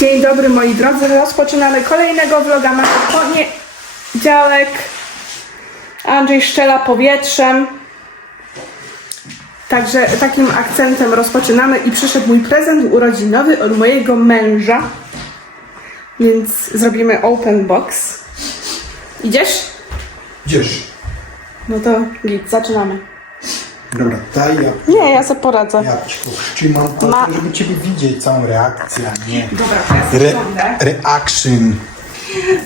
Dzień dobry moi drodzy, rozpoczynamy kolejnego vloga. Mamy poniedziałek. Andrzej szczela powietrzem. Także takim akcentem rozpoczynamy i przyszedł mój prezent urodzinowy od mojego męża. Więc zrobimy open box. Idziesz? Gdzież? No to git, zaczynamy. Dobra, daj ja, Nie, ja sobie poradzę. ja ci powstrzymam, ale Ma- to, żeby ciebie widzieć całą reakcję, a nie. Dobra, to ja sobie Re, reaction.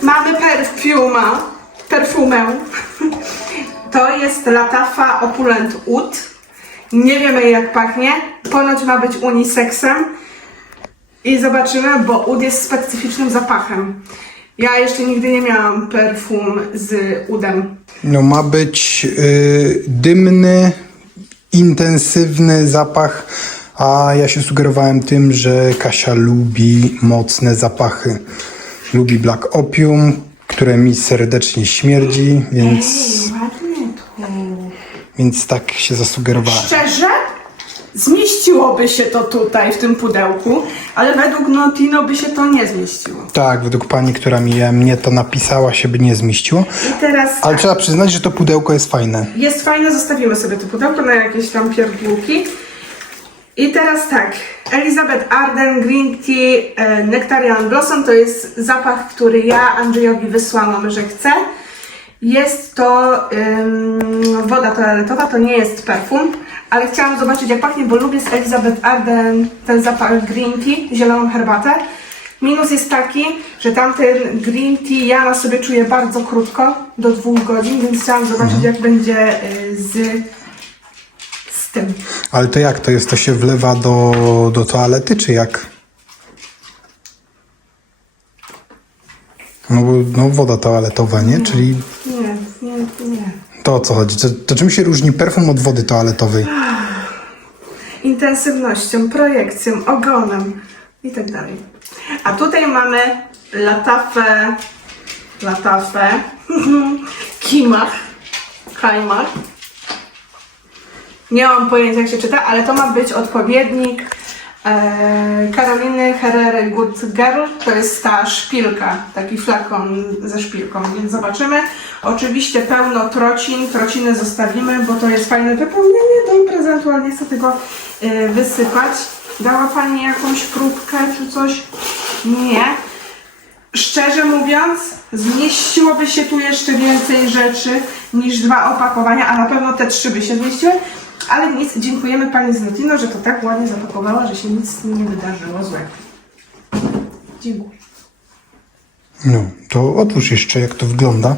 Mamy perfuma, perfumę. To jest Latafa Opulent Oud. Nie wiemy jak pachnie. Ponoć ma być uniseksem. I zobaczymy, bo ud jest specyficznym zapachem. Ja jeszcze nigdy nie miałam perfum z udem. No ma być y, dymny, intensywny zapach, a ja się sugerowałem tym, że Kasia lubi mocne zapachy. Lubi Black Opium, które mi serdecznie śmierdzi, więc, ładnie tu. więc tak się zasugerowałem. Szczerze? Zmieściłoby się to tutaj w tym pudełku, ale według Notino by się to nie zmieściło. Tak, według pani, która mi mnie to napisała, się by nie zmieściło. I teraz Ale trzeba przyznać, że to pudełko jest fajne. Jest fajne, zostawimy sobie to pudełko na jakieś tam pierdółki. I teraz tak, Elizabeth Arden Green Tea e, Nectarian Blossom to jest zapach, który ja Andrzejowi wysłałam, że chcę. Jest to ym, woda toaletowa, to nie jest perfum, ale chciałam zobaczyć jak pachnie, bo lubię z Elizabeth Arden ten zapach green tea, zieloną herbatę. Minus jest taki, że tamten green tea ja na sobie czuję bardzo krótko, do dwóch godzin, więc chciałam zobaczyć jak będzie y, z, z tym. Ale to jak to jest? To się wlewa do, do toalety, czy jak? No bo no, woda toaletowa, nie? Czyli nie. To o co chodzi? To, to czym się różni perfum od wody toaletowej? intensywnością, projekcją, ogonem i tak dalej. A tutaj mamy latafę, latafę, kimach, kajmach. Nie mam pojęcia jak się czyta, ale to ma być odpowiednik Karoliny Herrery Good Girl. To jest ta szpilka, taki flakon ze szpilką, więc zobaczymy. Oczywiście pełno trocin, trociny zostawimy, bo to jest fajne wypełnienie do prezentu, ale nie chcę tego e, wysypać. Dała Pani jakąś próbkę czy coś? Nie. Szczerze mówiąc, zmieściłoby się tu jeszcze więcej rzeczy niż dwa opakowania, a na pewno te trzy by się zmieściły. Ale nic, dziękujemy Pani z Notino, że to tak ładnie zapakowała, że się nic z tym nie wydarzyło złego. Dziękuję. No, to otwórz jeszcze, jak to wygląda.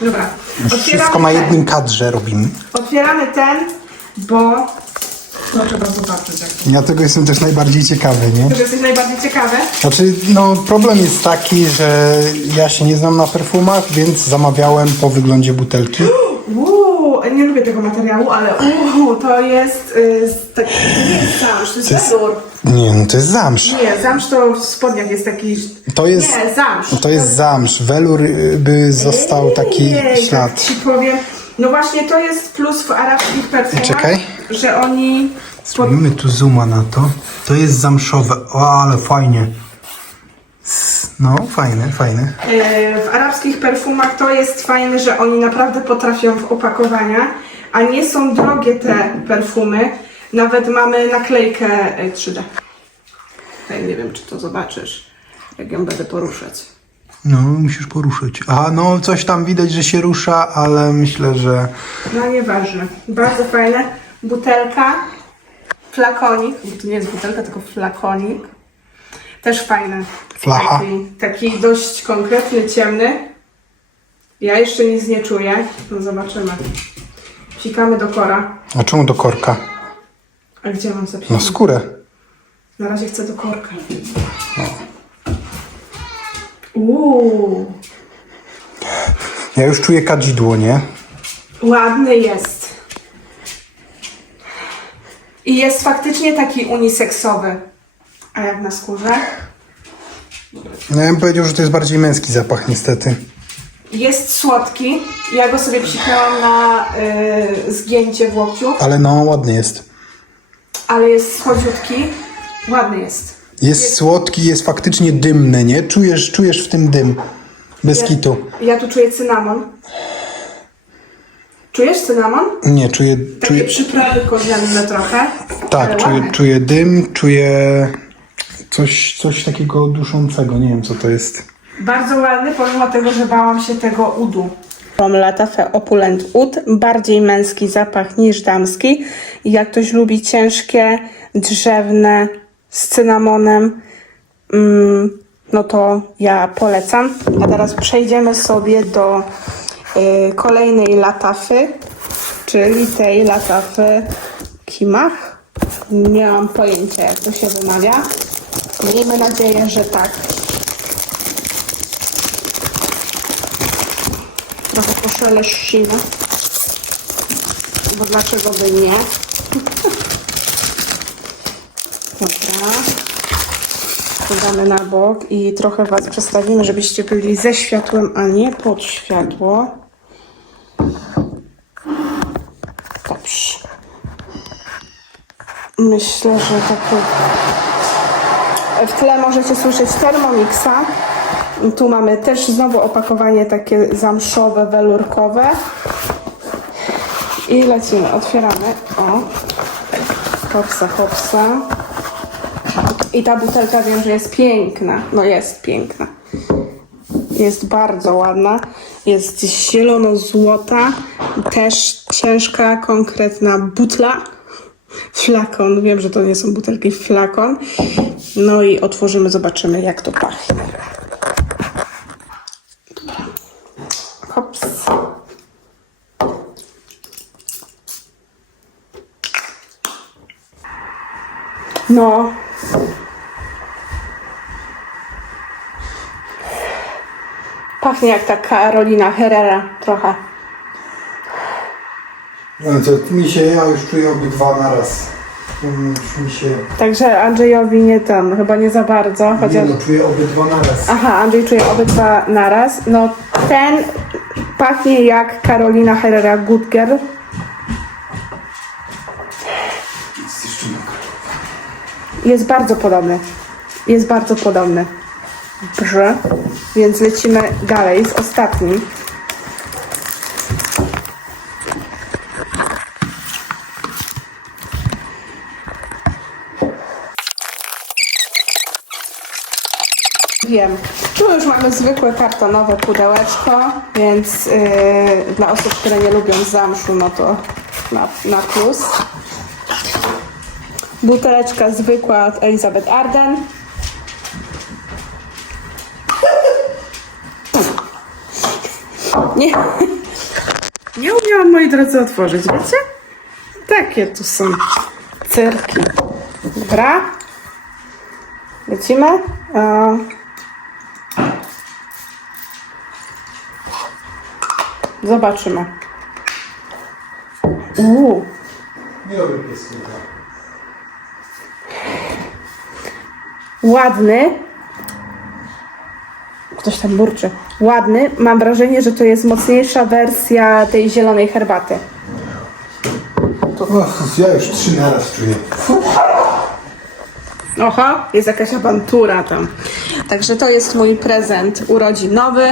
Dobra. Wszystko na ten. jednym kadrze robimy. Otwieramy ten, bo to trzeba zobaczyć. Jak... Ja tego jestem też najbardziej ciekawy, nie? Że jesteś najbardziej ciekawy. Znaczy, no problem jest taki, że ja się nie znam na perfumach, więc zamawiałem po wyglądzie butelki. Uuu, nie lubię tego materiału, ale uuu, to jest. Z- tak, to nie jest zamsz, to jest To jest- wezór. Nie, no to jest zamsz. Nie, zamsz to w spodniach jest taki. To jest, Nie, zamsz. to jest zamsz. Welur y, by został taki ślad. Tak ci powiem. No właśnie to jest plus w arabskich perfumach, Czekaj. że oni pod... Zrobimy tu zooma na to. To jest zamszowe. O, ale fajnie. No, fajne, fajne. e, w arabskich perfumach to jest fajne, że oni naprawdę potrafią w opakowania, a nie są drogie te perfumy. Nawet mamy naklejkę e, 3D. Ja nie wiem, czy to zobaczysz, jak ją będę poruszać. No, musisz poruszyć. A, no, coś tam widać, że się rusza, ale myślę, że... No nieważne. Bardzo fajne. Butelka, flakonik, bo to nie jest butelka, tylko flakonik. Też fajne. Flacha. Taki, taki dość konkretny, ciemny. Ja jeszcze nic nie czuję. No zobaczymy. Psikamy do kora. A czemu do korka? A gdzie mam zapisać? No, skórę. Na razie chcę do korka. Uuu, Ja już czuję kadzidło, nie? ładny jest. I jest faktycznie taki uniseksowy. A jak na skórze? No, ja bym powiedział, że to jest bardziej męski zapach, niestety. Jest słodki. Ja go sobie psiknęłam na y, zgięcie w łokciu, Ale no, ładny jest. ale jest słodziutki. Ładny jest. Jest słodki, jest faktycznie dymny, nie? Czujesz, czujesz w tym dym. Bez kitu. Ja tu czuję cynamon. Czujesz cynamon? Nie, czuję, Takie czuję, przyprawy korzenne trochę. tak, czuję, ładne. czuję dym, czuję coś, coś takiego duszącego, nie wiem co to jest. Bardzo ładny, pomimo tego, że bałam się tego udu. Mam latafę opulent ud, bardziej męski zapach niż damski. I jak ktoś lubi ciężkie, drzewne, z cynamonem, mm, no to ja polecam. A teraz przejdziemy sobie do y, kolejnej latafy, czyli tej latafy Kimach. Nie mam pojęcia, jak to się wymawia. Miejmy nadzieję, że tak. Trochę poszeleścimy. Bo dlaczego by nie? Dobra. Podamy na bok i trochę Was przestawimy, żebyście byli ze światłem, a nie pod światło. Dobrze. Myślę, że takie... W tle możecie słyszeć Thermomixa. Tu mamy też znowu opakowanie takie zamszowe, welurkowe. I lecimy, otwieramy. O, hopsa, hopsa. I ta butelka wiem, że jest piękna. No jest piękna. Jest bardzo ładna. Jest zielono-złota. Też ciężka, konkretna butla. Flakon. Wiem, że to nie są butelki, flakon. No i otworzymy, zobaczymy jak to pachnie. Hops. No. Pachnie jak ta Karolina Herrera trochę. No to mi się, ja już czuję obydwa naraz. Już się, Także Andrzejowi nie tam, chyba nie za bardzo, nie chociaż... no, czuję obydwa naraz. Aha, Andrzej czuje obydwa naraz. No ten pachnie jak Karolina Herrera Girl. Jest jeszcze mokro. Jest bardzo podobny. Jest bardzo podobny. Brze. Więc lecimy dalej z ostatnim. Wiem. Tu już mamy zwykłe kartonowe pudełeczko, więc yy, dla osób, które nie lubią zamszu, no to na, na plus. Buteleczka zwykła od Elizabeth Arden. Nie, nie umiałam moi drodzy otworzyć, wiecie? Takie tu są cyrki. Dobra. Lecimy. E, Zobaczymy. Uuu. Miły pies ładny. Ktoś tam burczy. Ładny. Mam wrażenie, że to jest mocniejsza wersja tej zielonej herbaty. O, ja już trzy naraz czuję. Oho, jest jakaś awantura tam. Także to jest mój prezent urodzinowy.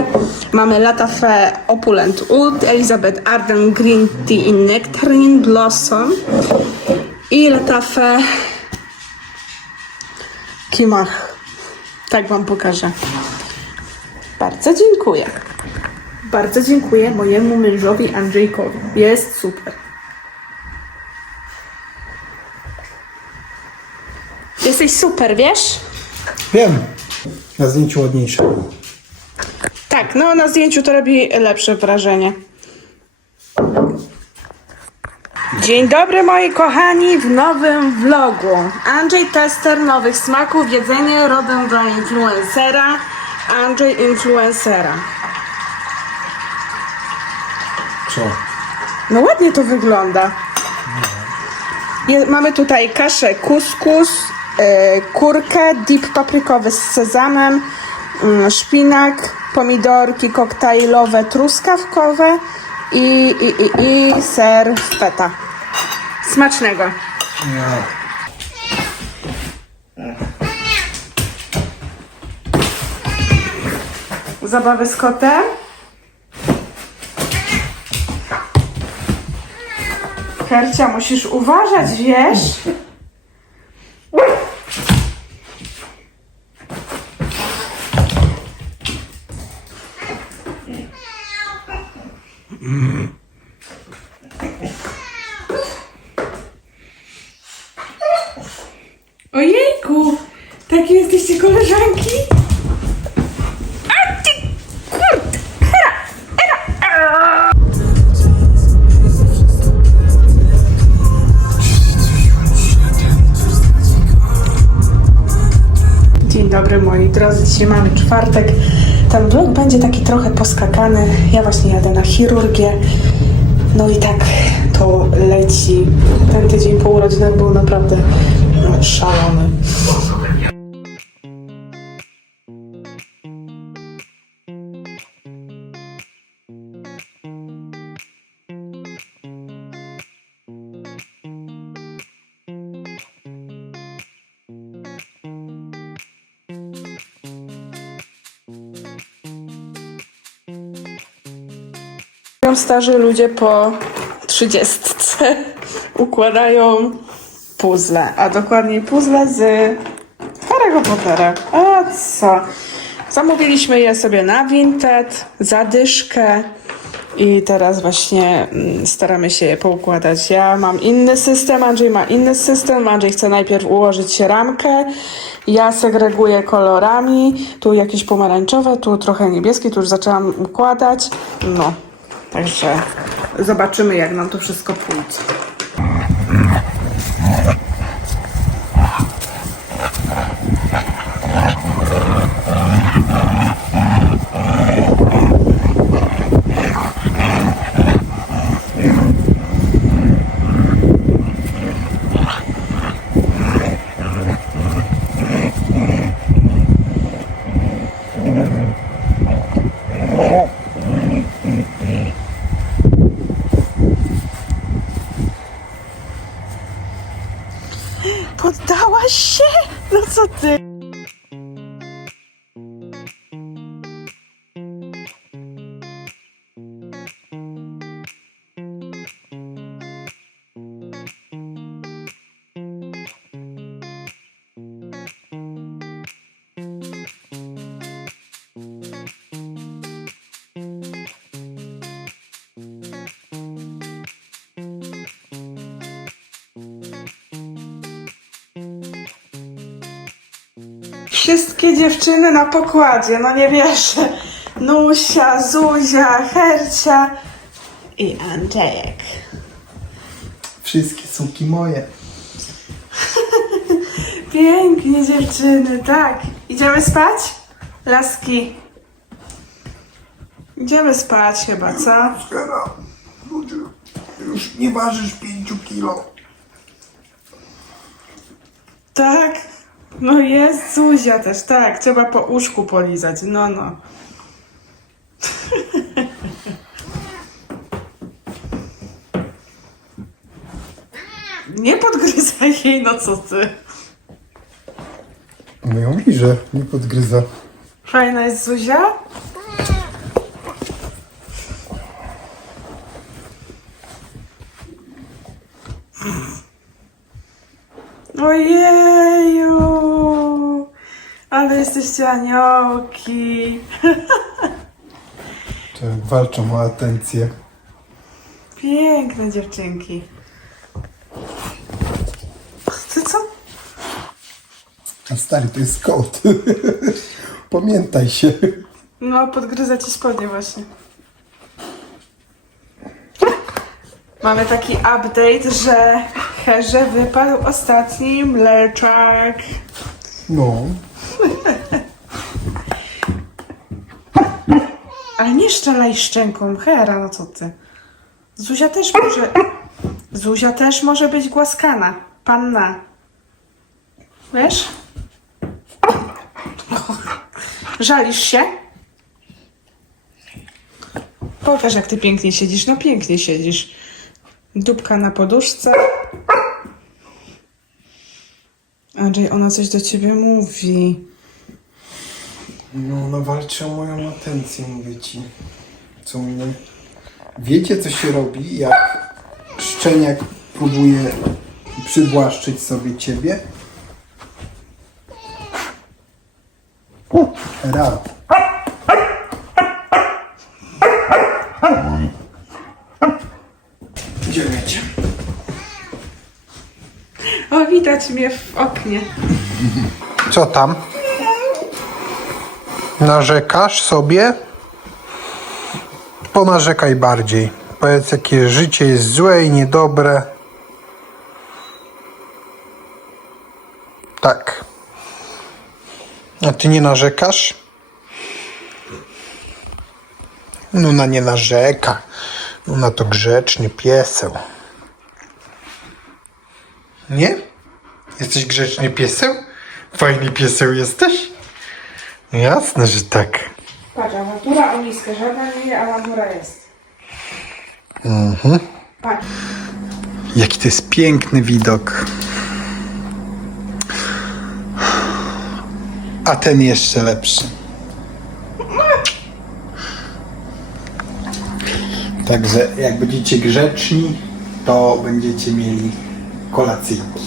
Mamy Latafé Opulent Oud, Elizabeth Arden Green Tea i Nectarine Blossom i Latafé Kimach. Tak wam pokażę. Bardzo dziękuję. Bardzo dziękuję mojemu mężowi Andrzejkowi. Jest super. Jesteś super, wiesz? Wiem. Na zdjęciu ładniejsze. Tak, no na zdjęciu to robi lepsze wrażenie. Dzień dobry moi kochani w nowym vlogu. Andrzej tester nowych smaków, jedzenie rodem do influencera. Andrzej influencera. Co? No ładnie to wygląda. Je, mamy tutaj kaszę kuskus, E, kurkę, dip paprykowy z sezamem, mm, szpinak, pomidorki koktajlowe truskawkowe i, i, i, i ser feta. Smacznego. Zabawy z kotem. Hercia, musisz uważać, wiesz? Ojejku, takie jesteście koleżanki? A ty kurde! Dzień dobry moi drodzy, dzisiaj mamy czwartek. Ten vlog będzie taki trochę poskakany. Ja właśnie jadę na chirurgię. No i tak to leci. Ten tydzień po urodzinach był naprawdę no, szalony. Starzy ludzie po trzydziestce układają puzzle, a dokładniej puzzle z Harry'ego Pottera. A co? Zamówiliśmy je sobie na Vinted, zadyszkę i teraz właśnie mm, staramy się je poukładać. Ja mam inny system, Andrzej ma inny system. Andrzej chce najpierw ułożyć ramkę, ja segreguję kolorami, tu jakieś pomarańczowe, tu trochę niebieskie, tu już zaczęłam układać. No, także zobaczymy jak nam to wszystko pójdzie. Poddałaś się? No co ty? Wszystkie dziewczyny na pokładzie, no nie wierzę. Nusia, Zuzia, Hercia i Andrzejek. Wszystkie suki moje. Pięknie dziewczyny, tak. Idziemy spać? Laski. Idziemy spać chyba, co? Skoro już nie ważysz 5 kilo. Tak. No jest Zuzia też, tak. Trzeba po uszku polizać, no no. Nie podgryzaj jej, no co ty. No ją liże, nie podgryza. Fajna jest Zuzia? Ojeju! Ale jesteście aniołki. Czy walczą o atencję. Piękne dziewczynki. Ty co? A stary, to jest kot. Pamiętaj się. No, podgryza ci spodnie właśnie. Mamy taki update, że Herze wypadł ostatni mleczak. No. Ale nie szczelaj szczęką, Hera, no co ty. Zuzia też może... Zuzia też może być głaskana. Panna. Wiesz? Żalisz się? Pokaż, jak ty pięknie siedzisz. No pięknie siedzisz. Dupka na poduszce. Andrzej, ona coś do ciebie mówi. No, ona walczy o moją atencję, mówię ci. Co mnie... Wiecie, co się robi, jak szczeniak próbuje przywłaszczyć sobie ciebie? Rad. Gdzie wiecie? O, widać mnie w oknie. Co tam? Narzekasz sobie? Ponarzekaj bardziej. Powiedz, jakie życie jest złe i niedobre. Tak. A ty nie narzekasz? No na nie narzeka. No na to grzeczny pieseł. Nie? Jesteś grzeczny pieseł? Fajny pieseł jesteś? Jasne, że tak. Patrz, awantura Oniska, żadna nie, awantura jest. Mhm. Patrz. Jaki to jest piękny widok. A ten jeszcze lepszy. Także jak będziecie grzeczni, to będziecie mieli kolacyjki.